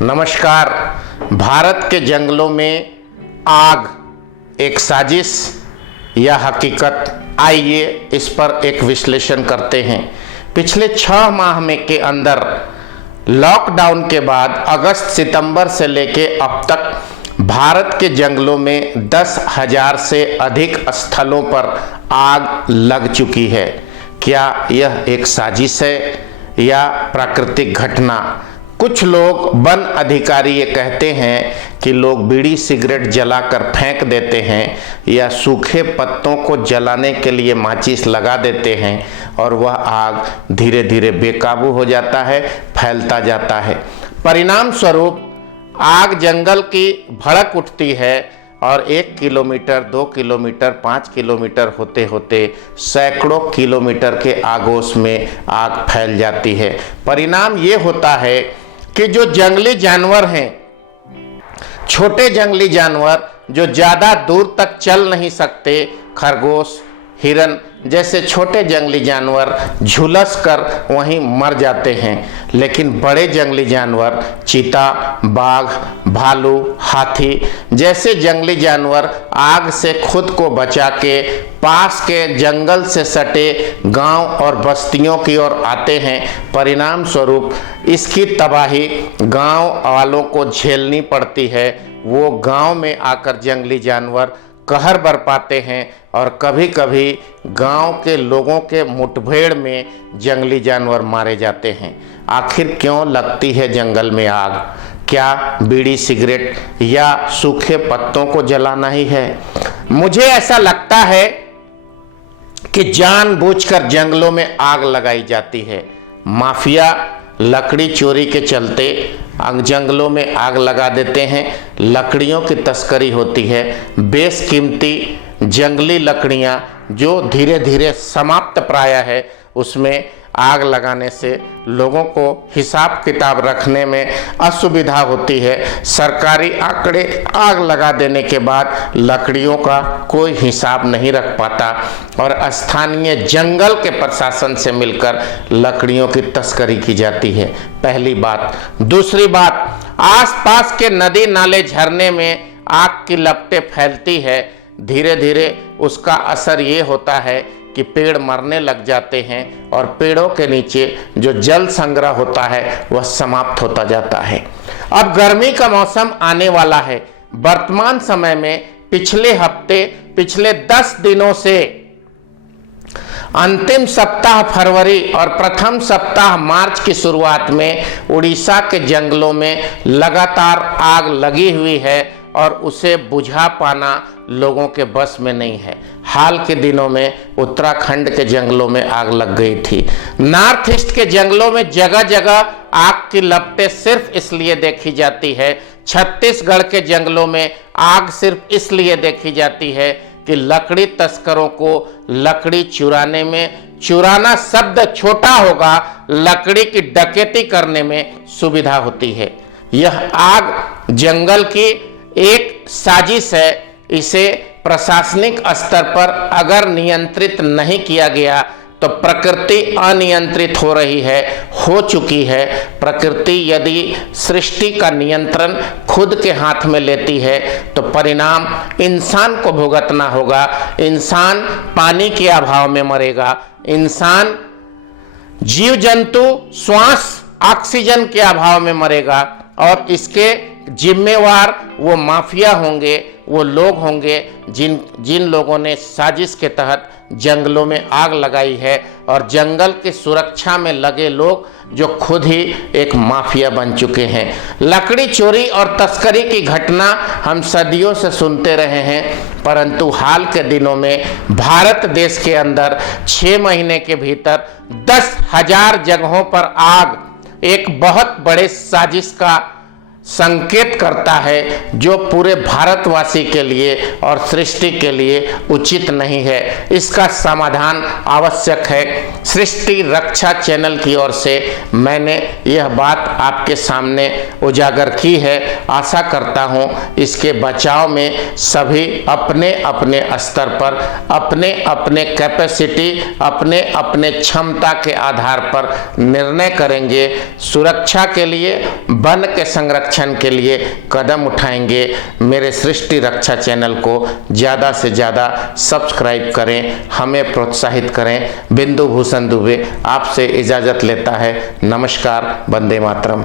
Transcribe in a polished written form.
नमस्कार। भारत के जंगलों में आग एक साजिश या हकीकत, आइए इस पर एक विश्लेषण करते हैं। पिछले 6 माह में के अंदर लॉकडाउन के बाद अगस्त सितंबर से लेके अब तक भारत के जंगलों में 10,000 से अधिक स्थलों पर आग लग चुकी है। क्या यह एक साजिश है या प्राकृतिक घटना? कुछ लोग वन अधिकारी ये कहते हैं कि लोग बीड़ी सिगरेट जलाकर फेंक देते हैं या सूखे पत्तों को जलाने के लिए माचिस लगा देते हैं और वह आग धीरे धीरे बेकाबू हो जाता है, फैलता जाता है। परिणाम स्वरूप आग जंगल की भड़क उठती है और 1 किलोमीटर, 2 किलोमीटर, 5 किलोमीटर होते होते सैकड़ों किलोमीटर के आगोश में आग फैल जाती है। परिणाम ये होता है कि जो जंगली जानवर हैं, छोटे जंगली जानवर जो ज़्यादा दूर तक चल नहीं सकते, खरगोश, हिरन जैसे छोटे जंगली जानवर झुलस कर वहीं मर जाते हैं। लेकिन बड़े जंगली जानवर, चीता, बाघ, भालू, हाथी जैसे जंगली जानवर आग से खुद को बचा के पास के जंगल से सटे गांव और बस्तियों की ओर आते हैं। परिणाम स्वरूप इसकी तबाही गांव वालों को झेलनी पड़ती है। वो गांव में आकर जंगली जानवर कहर बरपाते हैं और कभी कभी गांव के लोगों के मुठभेड़ में जंगली जानवर मारे जाते हैं। आखिर क्यों लगती है जंगल में आग? क्या बीड़ी सिगरेट या सूखे पत्तों को जलाना ही है? मुझे ऐसा लगता है कि जानबूझकर जंगलों में आग लगाई जाती है। माफिया लकड़ी चोरी के चलते जंगलों में आग लगा देते हैं। लकड़ियों की तस्करी होती है। बेशकीमती जंगली लकड़ियां जो धीरे धीरे समाप्त प्राय है, उसमें आग लगाने से लोगों को हिसाब किताब रखने में असुविधा होती है। सरकारी आंकड़े आग लगा देने के बाद लकड़ियों का कोई हिसाब नहीं रख पाता और स्थानीय जंगल के प्रशासन से मिलकर लकड़ियों की तस्करी की जाती है। पहली बात। दूसरी बात, आसपास के नदी नाले झरने में आग की लपटें फैलती है। धीरे धीरे उसका असर ये होता है कि पेड़ मरने लग जाते हैं और पेड़ों के नीचे जो जल संग्रह होता है वह समाप्त होता जाता है। अब गर्मी का मौसम आने वाला है। वर्तमान समय में पिछले 10 दिनों से अंतिम सप्ताह फरवरी और प्रथम सप्ताह मार्च की शुरुआत में उड़ीसा के जंगलों में लगातार आग लगी हुई है और उसे बुझा पाना लोगों के बस में नहीं है। हाल के दिनों में उत्तराखंड के जंगलों में आग लग गई थी। नॉर्थ ईस्ट के जंगलों में जगह जगह आग की लपटें सिर्फ इसलिए देखी जाती है। छत्तीसगढ़ के जंगलों में आग सिर्फ इसलिए देखी जाती है कि लकड़ी तस्करों को लकड़ी चुराने में, चुराना शब्द छोटा होगा, लकड़ी की डकैती करने में सुविधा होती है। यह आग जंगल की एक साजिश है। इसे प्रशासनिक स्तर पर अगर नियंत्रित नहीं किया गया तो प्रकृति अनियंत्रित हो रही है, हो चुकी है। प्रकृति यदि सृष्टि का नियंत्रण खुद के हाथ में लेती है तो परिणाम इंसान को भुगतना होगा। इंसान पानी के अभाव में मरेगा। इंसान, जीव जंतु श्वास ऑक्सीजन के अभाव में मरेगा और इसके जिम्मेवार वो माफिया होंगे, वो लोग होंगे जिन लोगों ने साजिश के तहत जंगलों में आग लगाई है और जंगल की सुरक्षा में लगे लोग जो खुद ही एक माफिया बन चुके हैं। लकड़ी चोरी और तस्करी की घटना हम सदियों से सुनते रहे हैं, परंतु हाल के दिनों में भारत देश के अंदर 6 महीने के भीतर 10,000 जगहों पर आग एक बहुत बड़े साजिश का संकेत करता है जो पूरे भारतवासी के लिए और सृष्टि के लिए उचित नहीं है। इसका समाधान आवश्यक है। सृष्टि रक्षा चैनल की ओर से मैंने यह बात आपके सामने उजागर की है। आशा करता हूं इसके बचाव में सभी अपने अपने स्तर पर अपने अपने कैपेसिटी, अपने अपने क्षमता के आधार पर निर्णय करेंगे। सुरक्षा के लिए, वन के संरक्षण के लिए कदम उठाएंगे। मेरे सृष्टि रक्षा चैनल को ज़्यादा से ज़्यादा सब्सक्राइब करें, हमें प्रोत्साहित करें। बिंदु भूषण दुबे आपसे इजाज़त लेता है। नमस्कार, वंदे मातरम।